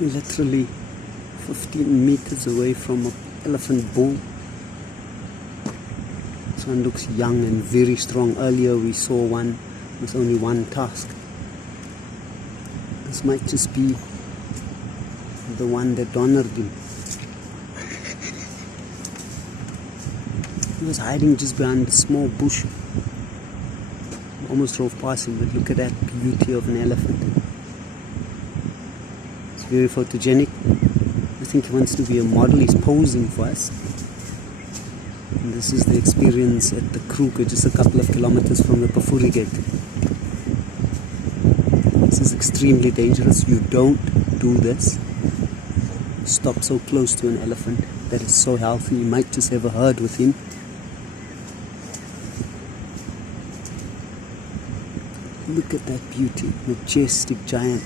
We're literally 15 meters away from an elephant bull. This one looks young and very strong. Earlier we saw one with only one tusk. This might just be the one that honored him. He was hiding just behind a small bush. Almost drove past him, but look at that beauty of an elephant. It's very photogenic. I think he wants to be a model. He's posing for us. And this is the experience at the Kruger, just a couple of kilometers from the Pafuri gate. This is extremely dangerous. You don't do this. Stop so close to an elephant that is so healthy. You might just have a herd with him. Look at that beauty, majestic giant.